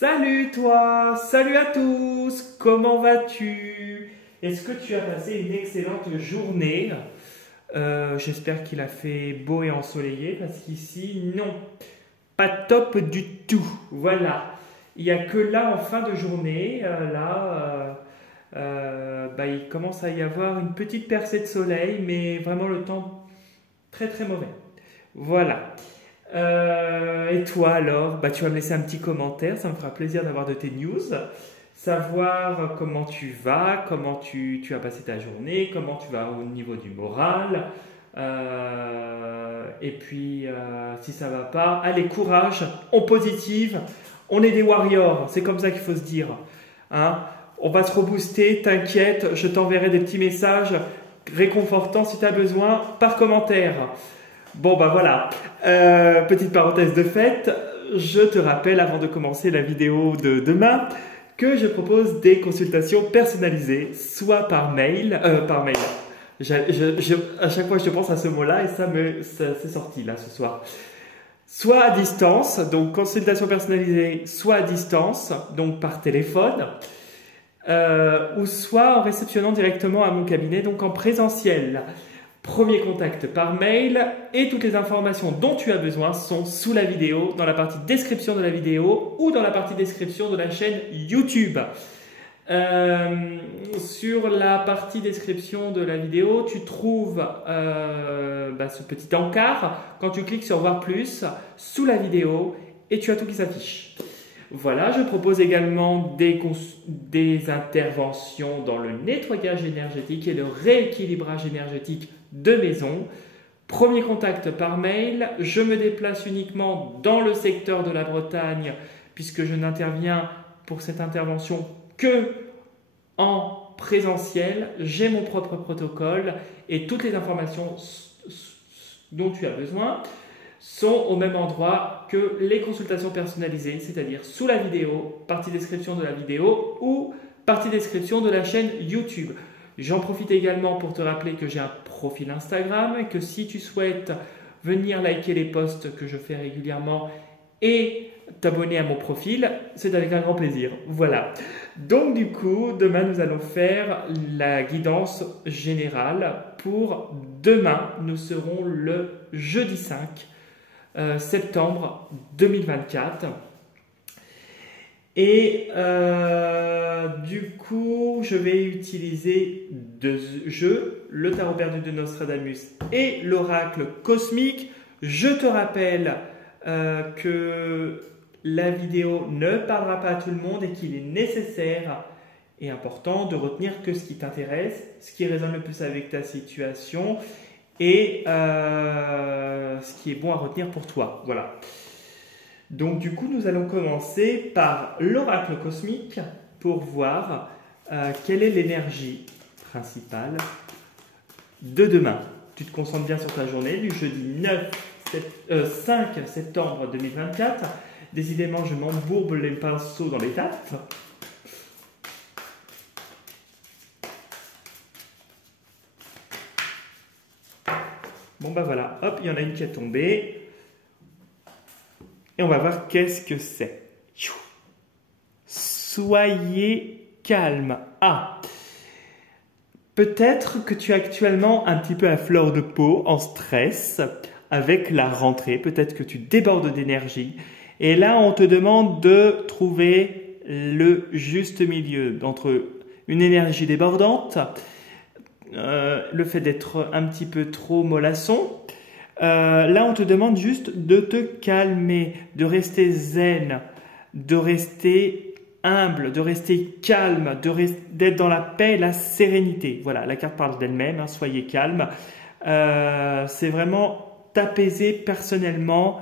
Salut toi, salut à tous, comment vas-tu? Est-ce que tu as passé une excellente journée? J'espère qu'il a fait beau et ensoleillé parce qu'ici, non, pas top du tout. Voilà, il n'y a que là en fin de journée, il commence à y avoir une petite percée de soleil, mais vraiment le temps très très mauvais. Voilà. Et toi alors, tu vas me laisser un petit commentaire, ça me fera plaisir d'avoir de tes news, savoir comment tu vas, comment tu as passé ta journée, comment tu vas au niveau du moral. Et puis, si ça va pas, allez, courage, on positive, on est des warriors, c'est comme ça qu'il faut se dire. Hein. On va se rebooster, t'inquiète, je t'enverrai des petits messages réconfortants si tu as besoin par commentaire. Bon voilà, petite parenthèse de fait, je te rappelle avant de commencer la vidéo de demain que je propose des consultations personnalisées, soit par mail, à chaque fois je pense à ce mot-là et ça c'est sorti là ce soir. Soit à distance, donc consultation personnalisée, soit à distance, donc par téléphone, ou soit en réceptionnant directement à mon cabinet, donc en présentiel. Premier contact par mail et toutes les informations dont tu as besoin sont sous la vidéo, dans la partie description de la vidéo ou dans la partie description de la chaîne YouTube. Sur la partie description de la vidéo, tu trouves ce petit encart. Quand tu cliques sur voir plus, sous la vidéo, et tu as tout qui s'affiche. Voilà, je propose également des interventions dans le nettoyage énergétique et le rééquilibrage énergétique de maison. Premier contact par mail, je me déplace uniquement dans le secteur de la Bretagne puisque je n'interviens pour cette intervention que en présentiel. J'ai mon propre protocole et toutes les informations dont tu as besoin sont au même endroit que les consultations personnalisées, c'est-à-dire sous la vidéo, partie description de la vidéo ou partie description de la chaîne YouTube. J'en profite également pour te rappeler que j'ai un profil Instagram et que si tu souhaites venir liker les posts que je fais régulièrement et t'abonner à mon profil, c'est avec un grand plaisir. Voilà. Donc du coup, demain nous allons faire la guidance générale pour demain. Nous serons le jeudi 5 septembre 2024. Et du coup, je vais utiliser deux jeux, le tarot perdu de Nostradamus et l'oracle cosmique. Je te rappelle que la vidéo ne parlera pas à tout le monde et qu'il est nécessaire et important de retenir que ce qui t'intéresse, ce qui résonne le plus avec ta situation et ce qui est bon à retenir pour toi. Voilà. Donc du coup, nous allons commencer par l'oracle cosmique pour voir quelle est l'énergie principale de demain. Tu te concentres bien sur ta journée du jeudi 5 septembre 2024. Décidément, je m'embourbe les pinceaux dans les taffes. Bon voilà, hop, il y en a une qui est tombée. Et on va voir qu'est-ce que c'est. Soyez calme. Ah, peut-être que tu es actuellement un petit peu à fleur de peau, en stress, avec la rentrée. Peut-être que tu débordes d'énergie. Et là, on te demande de trouver le juste milieu entre une énergie débordante, le fait d'être un petit peu trop mollasson. Là, on te demande juste de te calmer, de rester zen, de rester humble, de rester calme, d'être dans la paix et la sérénité. Voilà, la carte parle d'elle-même, hein, soyez calme. C'est vraiment t'apaiser personnellement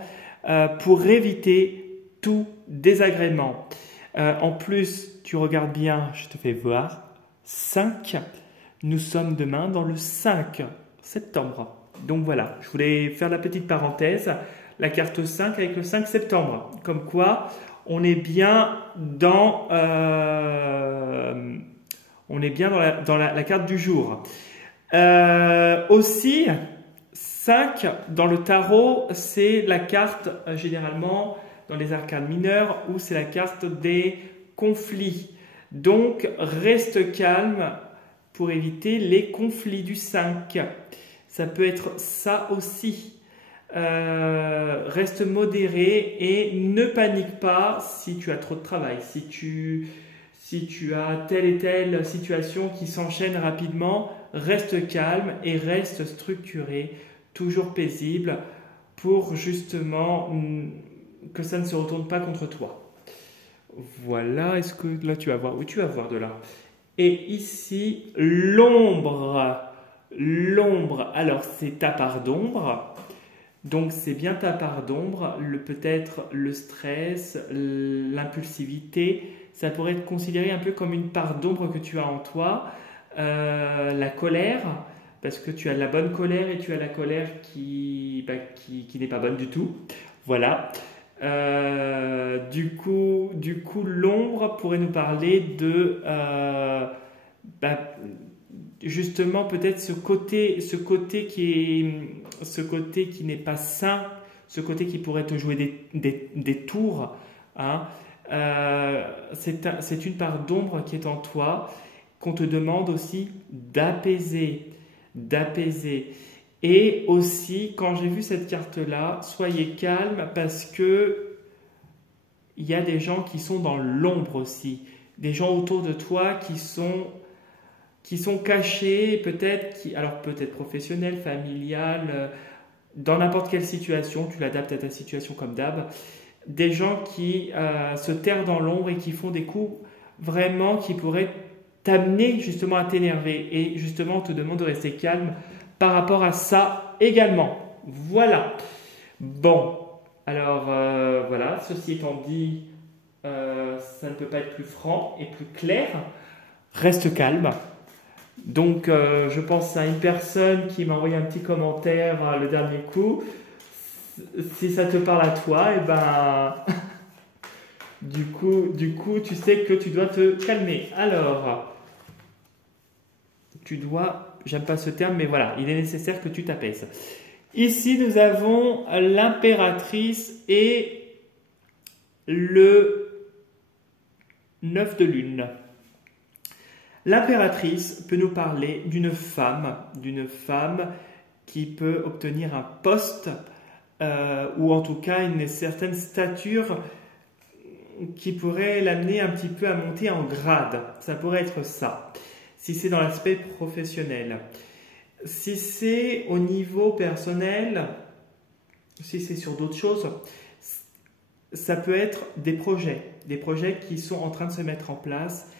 pour éviter tout désagrément. En plus, tu regardes bien, je te fais voir, 5, nous sommes demain dans le 5 septembre. Donc voilà, je voulais faire la petite parenthèse, la carte 5 avec le 5 septembre. Comme quoi, on est bien dans, la carte du jour. Aussi, 5 dans le tarot, c'est la carte généralement dans les arcanes mineures où c'est la carte des conflits. Donc, reste calme pour éviter les conflits du 5. Ça peut être ça aussi. Reste modéré et ne panique pas si tu as trop de travail, si tu as telle et telle situation qui s'enchaîne rapidement, reste calme et reste structuré, toujours paisible pour justement que ça ne se retourne pas contre toi. Voilà, est-ce que là tu vas voir? Oui, tu vas voir de là. Et ici, l'ombre. L'ombre, alors c'est ta part d'ombre. Donc c'est bien ta part d'ombre, peut-être le stress, l'impulsivité, ça pourrait être considéré un peu comme une part d'ombre que tu as en toi. La colère, parce que tu as de la bonne colère et tu as la colère qui n'est pas bonne du tout. Voilà. Du coup, l'ombre pourrait nous parler de justement peut-être ce côté qui n'est pas sain, ce côté qui pourrait te jouer des tours, hein. C'est une part d'ombre qui est en toi, qu'on te demande aussi d'apaiser. Et aussi, quand j'ai vu cette carte-là, soyez calme parce que il y a des gens qui sont dans l'ombre aussi, des gens autour de toi qui sont cachés, alors peut-être professionnels, familiales, dans n'importe quelle situation, tu l'adaptes à ta situation comme d'hab, des gens qui se terrent dans l'ombre et qui font des coups vraiment qui pourraient t'amener justement à t'énerver. Et justement, on te demande de rester calme par rapport à ça également. Voilà. Bon, alors voilà, ceci étant dit, ça ne peut pas être plus franc et plus clair. Reste calme. Donc, je pense à une personne qui m'a envoyé un petit commentaire le dernier coup. Si ça te parle à toi, et ben, du coup, tu sais que tu dois te calmer. Alors, j'aime pas ce terme, mais voilà, il est nécessaire que tu t'apaises. Ici, nous avons l'impératrice et le 9 de lune. L'impératrice peut nous parler d'une femme qui peut obtenir un poste ou en tout cas une certaine stature qui pourrait l'amener un petit peu à monter en grade. Ça pourrait être ça, si c'est dans l'aspect professionnel. Si c'est au niveau personnel, si c'est sur d'autres choses, ça peut être des projets qui sont en train de se mettre en place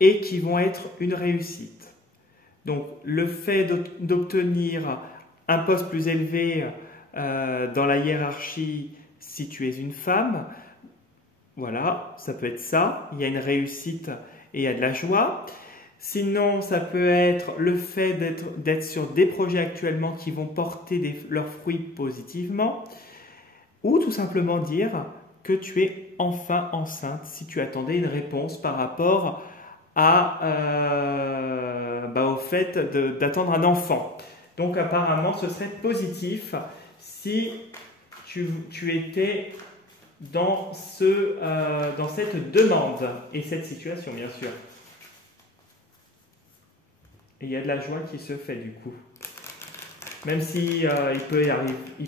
et qui vont être une réussite. Donc, le fait d'obtenir un poste plus élevé dans la hiérarchie si tu es une femme, voilà, ça peut être ça. Il y a une réussite et il y a de la joie. Sinon, ça peut être le fait d'être sur des projets actuellement qui vont porter leurs fruits positivement, ou tout simplement dire que tu es enfin enceinte si tu attendais une réponse par rapport au fait d'attendre un enfant. Donc apparemment, ce serait positif si tu étais dans cette demande et cette situation, bien sûr. Et il y a de la joie qui se fait du coup. Même si il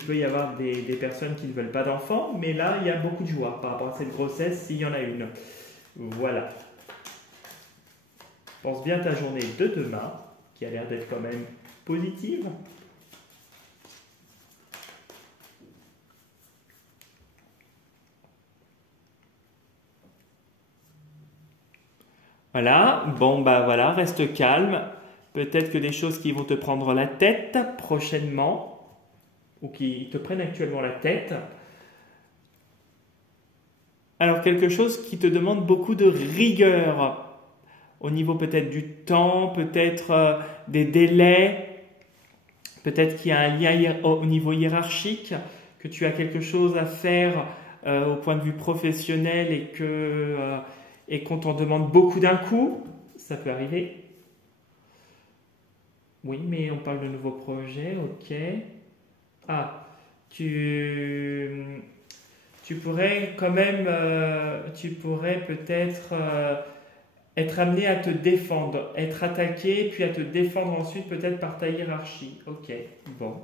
peut y avoir des personnes qui ne veulent pas d'enfants, mais là, il y a beaucoup de joie par rapport à cette grossesse s'il y en a une. Voilà. Pense bien à ta journée de demain, qui a l'air d'être quand même positive. Voilà, bon bah voilà, reste calme. Peut-être que des choses qui vont te prendre la tête prochainement, ou qui te prennent actuellement la tête. Alors quelque chose qui te demande beaucoup de rigueur, au niveau peut-être du temps, peut-être des délais, peut-être qu'il y a un lien au niveau hiérarchique, que tu as quelque chose à faire au point de vue professionnel et qu'on t'en demande beaucoup d'un coup, ça peut arriver. Oui, mais on parle de nouveaux projets, ok. Ah, tu tu pourrais quand même, tu pourrais peut-être être amené à te défendre, être attaqué, puis à te défendre ensuite peut-être par ta hiérarchie. Ok, bon.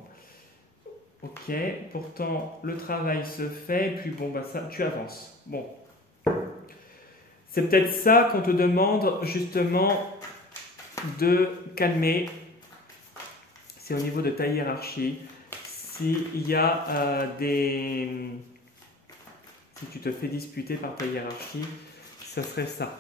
Ok, pourtant le travail se fait, et puis bon, bah ça, tu avances. Bon. C'est peut-être ça qu'on te demande justement de calmer. C'est au niveau de ta hiérarchie. S'il y a si tu te fais disputer par ta hiérarchie, ça serait ça.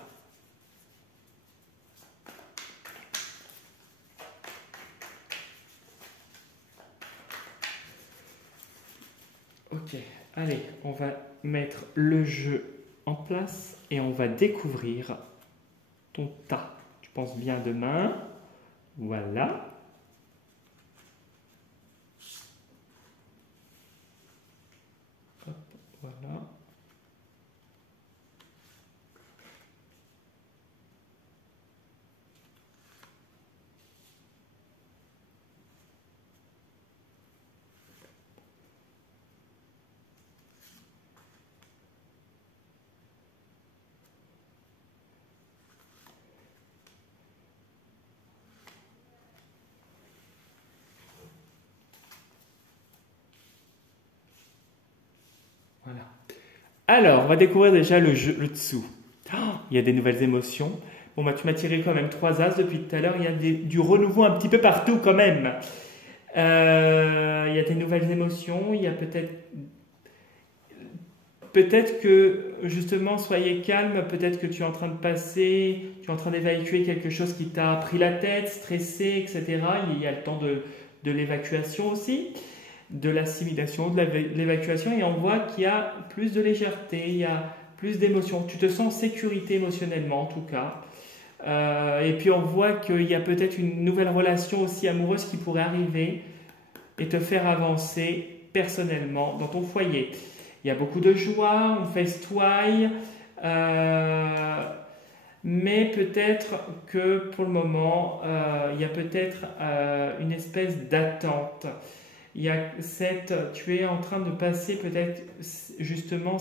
Ok, allez, on va mettre le jeu en place et on va découvrir ton tas. Tu penses bien demain. Voilà. Hop, voilà. Voilà. Alors, on va découvrir déjà le jeu, le dessous. Oh, il y a des nouvelles émotions. Bon, bah, tu m'as tiré quand même 3 as depuis tout à l'heure. Il y a du renouveau un petit peu partout quand même. Il y a des nouvelles émotions. Il y a peut-être que justement, soyez calme. Peut-être que tu es en train de passer, tu es en train d'évacuer quelque chose qui t'a pris la tête, stressé, etc. Il y a le temps de l'évacuation aussi, de l'assimilation, de l'évacuation, et on voit qu'il y a plus de légèreté, il y a plus d'émotion. Tu te sens en sécurité émotionnellement en tout cas. Et puis on voit qu'il y a peut-être une nouvelle relation aussi amoureuse qui pourrait arriver et te faire avancer personnellement dans ton foyer. Il y a beaucoup de joie, on festoie, mais peut-être que pour le moment, il y a peut-être une espèce d'attente. Il y a tu es en train de passer peut-être justement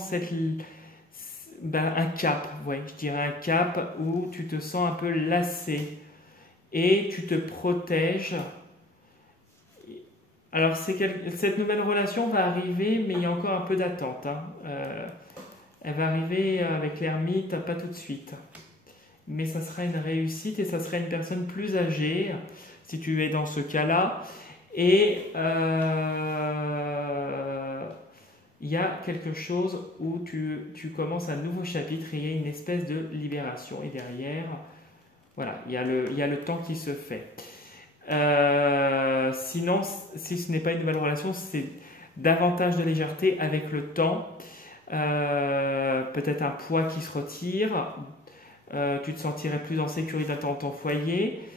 un cap, ouais, je dirais un cap où tu te sens un peu lassé et tu te protèges. Alors cette nouvelle relation va arriver, mais il y a encore un peu d'attente. Hein. Elle va arriver avec l'ermite, pas tout de suite. Mais ça sera une réussite et ça sera une personne plus âgée, si tu es dans ce cas-là. Et il y a quelque chose où tu commences un nouveau chapitre et il y a une espèce de libération. Et derrière, voilà, il y a le temps qui se fait. Sinon, si ce n'est pas une nouvelle relation, c'est davantage de légèreté avec le temps. Peut-être un poids qui se retire. Tu te sentirais plus en sécurité dans ton foyer.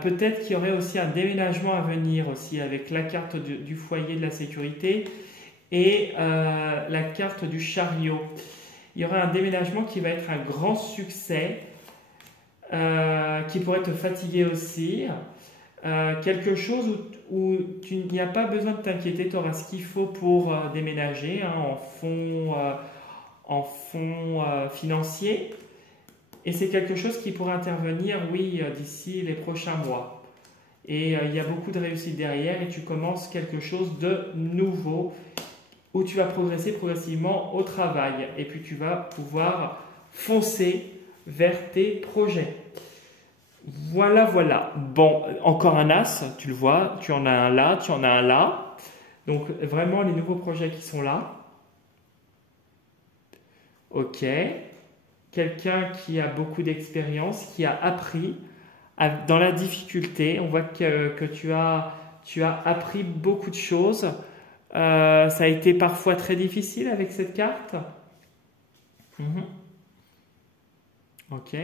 Peut-être qu'il y aurait aussi un déménagement à venir aussi avec la carte du foyer de la sécurité et la carte du chariot. Il y aurait un déménagement qui va être un grand succès, qui pourrait te fatiguer aussi. Quelque chose où il n'y a pas besoin de t'inquiéter, tu auras ce qu'il faut pour déménager hein, en fonds financiers. Et c'est quelque chose qui pourrait intervenir, oui, d'ici les prochains mois. Et il y a beaucoup de réussite derrière et tu commences quelque chose de nouveau où tu vas progresser progressivement au travail. Et puis tu vas pouvoir foncer vers tes projets. Voilà, voilà. Bon, encore un as, tu le vois, tu en as un là, tu en as un là. Donc vraiment les nouveaux projets qui sont là. Ok. Quelqu'un qui a beaucoup d'expérience, qui a appris dans la difficulté. On voit que tu as appris beaucoup de choses. Ça a été parfois très difficile avec cette carte. Ok.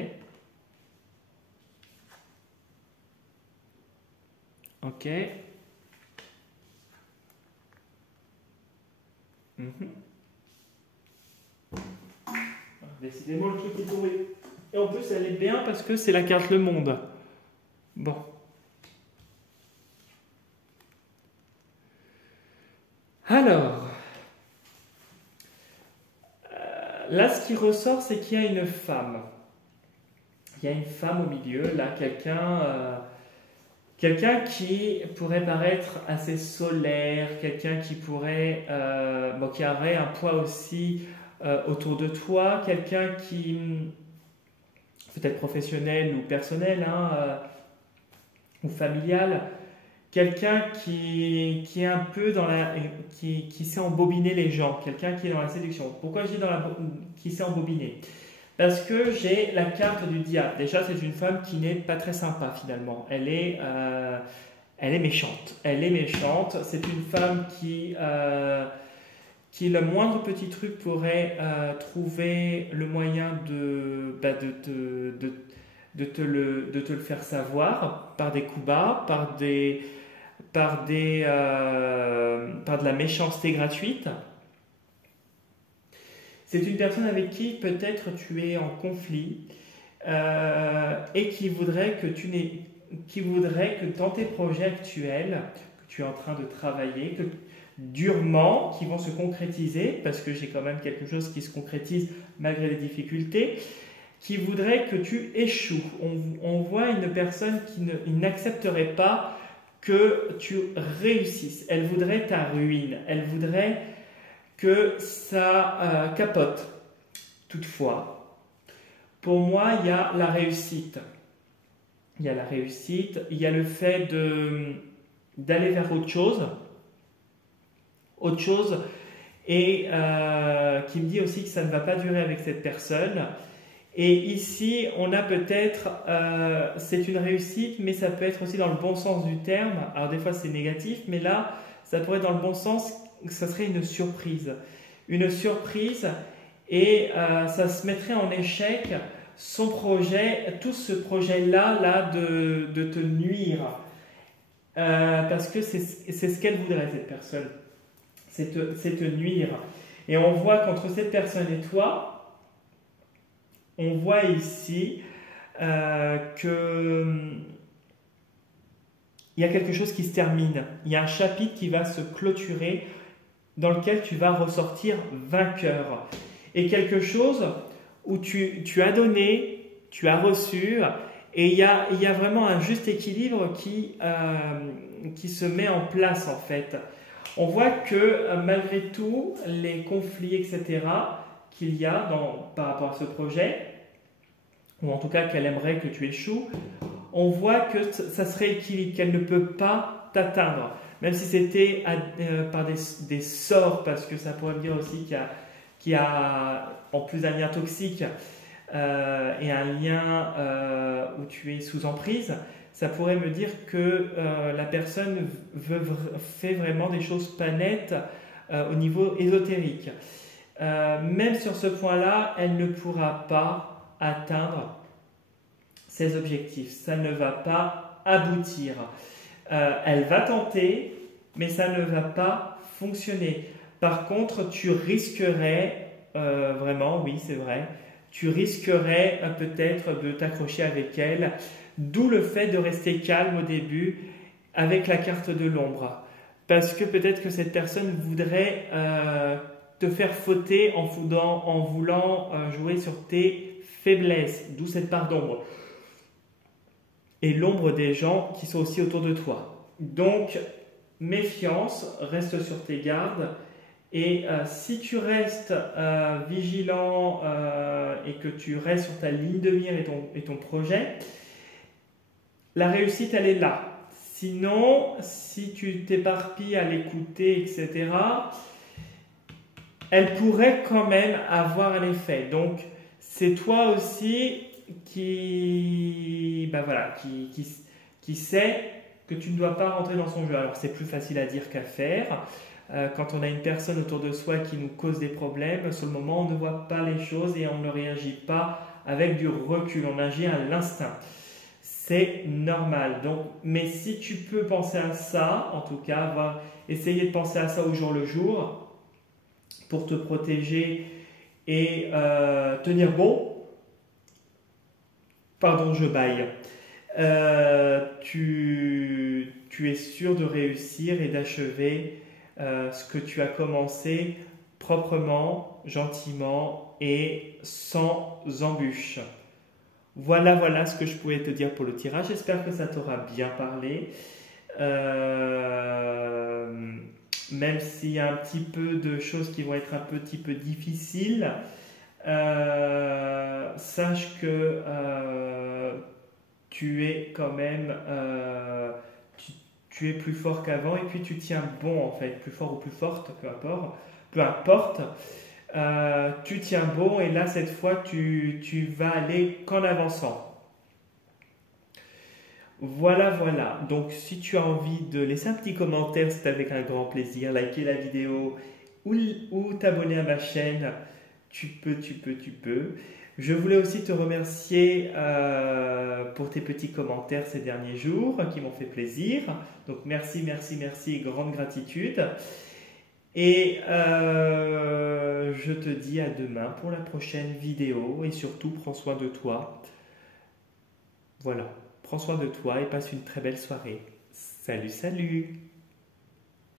Ok. Décidément, le truc est tombé. Et en plus, elle est bien parce que c'est la carte Le Monde. Bon. Alors, Là, ce qui ressort, c'est qu'il y a une femme. Il y a une femme au milieu, là, quelqu'un qui pourrait paraître assez solaire, quelqu'un qui pourrait, qui aurait un poids aussi autour de toi, quelqu'un qui, peut-être professionnel ou personnel, hein, ou familial, quelqu'un qui est un peu qui sait embobiner les gens, quelqu'un qui est dans la séduction. Pourquoi je dis qui sait embobiner? Parce que j'ai la carte du diable. Déjà, c'est une femme qui n'est pas très sympa finalement. Elle est méchante. Elle est méchante. C'est une femme qui le moindre petit truc pourrait trouver le moyen de te le faire savoir par des coups bas, par de la méchanceté gratuite. C'est une personne avec qui peut-être tu es en conflit et qui voudrait que dans tes projets actuels que tu es en train de travailler, durement, qui vont se concrétiser, parce que j'ai quand même quelque chose qui se concrétise malgré les difficultés, qui voudrait que tu échoues. On voit une personne qui n'accepterait pas que tu réussisses. Elle voudrait ta ruine. Elle voudrait que ça capote. Toutefois, pour moi, il y a la réussite. Il y a la réussite, il y a le fait d'aller vers autre chose, et qui me dit aussi que ça ne va pas durer avec cette personne. Et ici, on a peut-être, c'est une réussite, mais ça peut être aussi dans le bon sens du terme. Alors des fois c'est négatif, mais là, ça pourrait être dans le bon sens, ça serait une surprise. Une surprise, et ça se mettrait en échec son projet, tout ce projet-là de te nuire. Parce que c'est ce qu'elle voudrait, cette personne. C'est te nuire. Et on voit qu'entre cette personne et toi, on voit ici que il y a quelque chose qui se termine. Il y a un chapitre qui va se clôturer dans lequel tu vas ressortir vainqueur. Et quelque chose où tu as donné, tu as reçu, et il y a vraiment un juste équilibre qui se met en place en fait. On voit que malgré tout, les conflits, etc., qu'il y a par rapport à ce projet, ou en tout cas qu'elle aimerait que tu échoues, on voit que ça serait équilibre, qu'elle ne peut pas t'atteindre. Même si c'était par des sorts, parce que ça pourrait me dire aussi qu'il y a en plus d'un lien toxique et un lien où tu es sous emprise, ça pourrait me dire que la personne fait vraiment des choses pas nettes au niveau ésotérique. Même sur ce point-là, elle ne pourra pas atteindre ses objectifs. Ça ne va pas aboutir. Elle va tenter, mais ça ne va pas fonctionner. Par contre, tu risquerais, vraiment, oui, c'est vrai, tu risquerais peut-être de t'accrocher avec elle, d'où le fait de rester calme au début avec la carte de l'ombre. Parce que peut-être que cette personne voudrait te faire fauter en voulant jouer sur tes faiblesses, d'où cette part d'ombre. Et l'ombre des gens qui sont aussi autour de toi. Donc, méfiance, reste sur tes gardes. Et si tu restes vigilant et que tu restes sur ta ligne de mire et ton projet, la réussite, elle est là. Sinon, si tu t'éparpilles à l'écouter, etc., elle pourrait quand même avoir un effet. Donc, c'est toi aussi qui sait que tu ne dois pas rentrer dans son jeu. Alors, c'est plus facile à dire qu'à faire. Quand on a une personne autour de soi qui nous cause des problèmes, sur le moment, on ne voit pas les choses et on ne réagit pas avec du recul. On agit à l'instinct. C'est normal. Donc, mais si tu peux penser à ça, en tout cas, essayer de penser à ça au jour le jour pour te protéger et tenir bon. Pardon, je baille. Tu es sûr de réussir et d'achever ce que tu as commencé proprement, gentiment et sans embûches. Voilà ce que je pouvais te dire pour le tirage. J'espère que ça t'aura bien parlé. Même s'il y a un petit peu de choses qui vont être un petit peu difficiles, sache que tu es quand même tu es plus fort qu'avant et puis tu tiens bon en fait, plus fort ou plus forte, peu importe. Tu tiens bon et là cette fois tu vas aller qu'en avançant. Voilà. Donc si tu as envie de laisser un petit commentaire, c'est avec un grand plaisir. Liker la vidéo ou t'abonner à ma chaîne, tu peux. Je voulais aussi te remercier pour tes petits commentaires ces derniers jours qui m'ont fait plaisir. Donc merci, grande gratitude. Et je te dis à demain pour la prochaine vidéo et surtout prends soin de toi. Voilà, prends soin de toi et passe une très belle soirée. Salut.